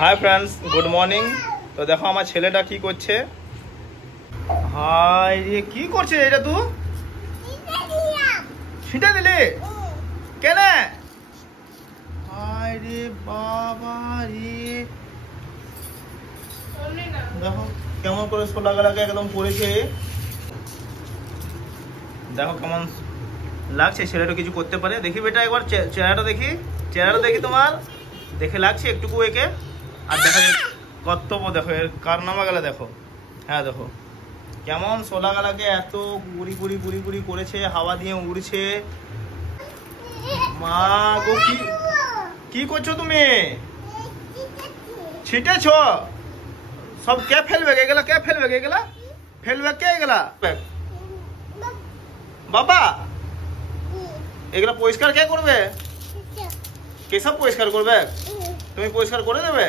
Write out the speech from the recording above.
Hi friends, good morning. তো দেখো আমার ছেলেটা কি করছে। হাই রে, কি করছে এটা? তুই ছিটা দিলি কেন? হাই রে বাবা রে, দেখো কেমন করে সোলাগালাকে একদম পড়েছে। দেখো কেমন লাগছে। ছেলেটা কিছু করতে পারে? দেখি বেটা, একবার চেহারাটা দেখি, চেহারাটা দেখি তোমার। দেখে লাগছে একটুকু একে? আর দেখা যায় কর্তব্য, দেখো এর কারনামা গেলা দেখো। হ্যাঁ দেখো কেমন সোলাগালাকে এত গুড়ি গুড়ি গুড়ি গুড়ি করেছে, হাওয়া দিয়ে উড়ছে। মা গো, কি করছো তুমি? ছিটেছ? সব কে ফেলবে এগুলা? কে ফেলবে এগুলা? ফেলবে কে এগুলা? বাবা, এগুলা পরিষ্কার কে করবে? কে সব পরিষ্কার করবে? তুমি পরিষ্কার করে দেবে?